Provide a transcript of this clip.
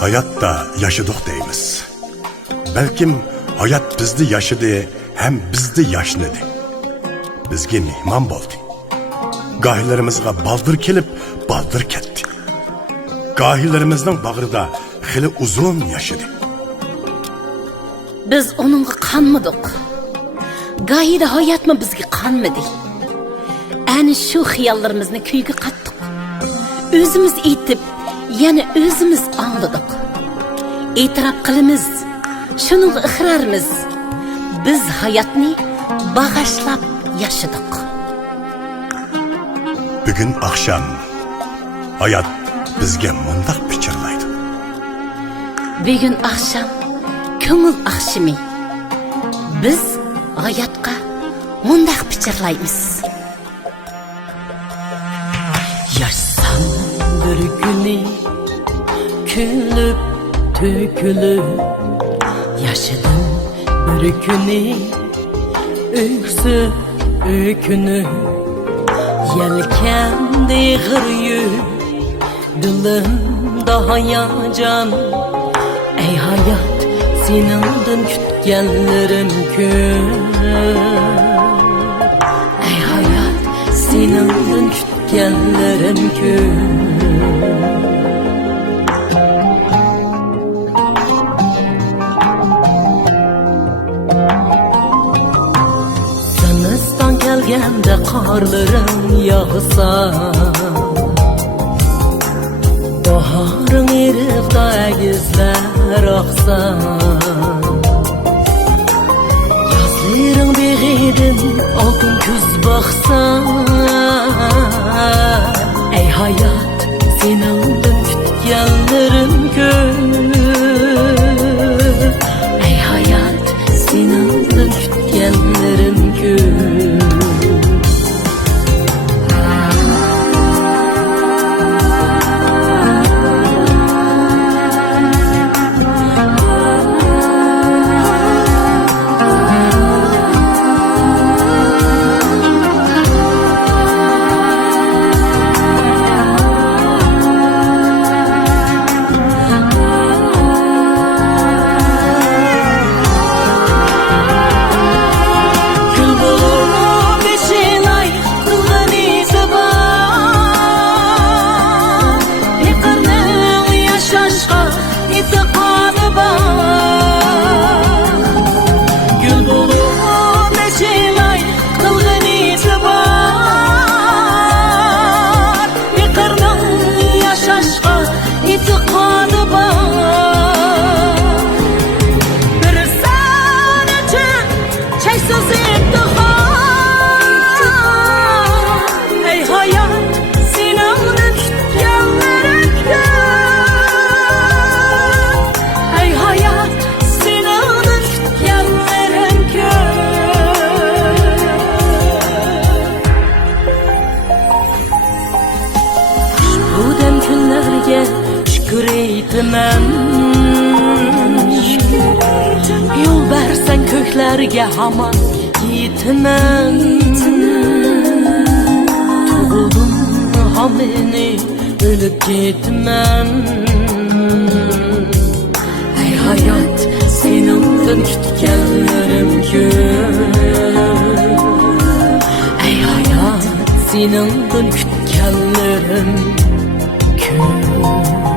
Hayatta yaşadık deymiz. Belkim hayat bizdi yaşadı, hem bizdi yaşnadı. Bizge mehman boldu. Gahilerimizga baldır kelip, baldır ketdi. Gahilerimizning bag'rida xili uzun yaşadı. Biz onunla kanmadık. Gayede hayat mı bizge kanmadı. Yani şu xiyallarımızını kuyga kattık. Özümüz etip, yani özümüz anladık. İtiraf kılımız, şunun ikrarımız. Biz hayatını bağışlap yaşadık. Bugün akşam hayat bizge mundaq pichirlaydi. Bugün akşam köngül akşamı. Biz hayatqa mundaq pichirlaymiz. Yaşsam bir günü külüp tökülüp, yaşadım bir günü öksüp ökünüp, yelkendi gırıyıp dilimde hayacan. Ey hayat, senindin kütkenlerim köp. Ey hayat, senindin kütkenlerim köp. Zemestan gelgende karlarım yağsa, baharın erip da egizler aksa, yazların beğidin altın küz baksa. Ey hayat, senindin kütkenlerim köp. Ey hayat, senindin kütkenlerim köp. Şükür eytimem, yol versen köklerge haman gitmem. Tuğuldum hamini ölüp gitmem. Ey hayat, senindin kütkenlerim köp. Ey hayat, senindin kütkenlerim köp.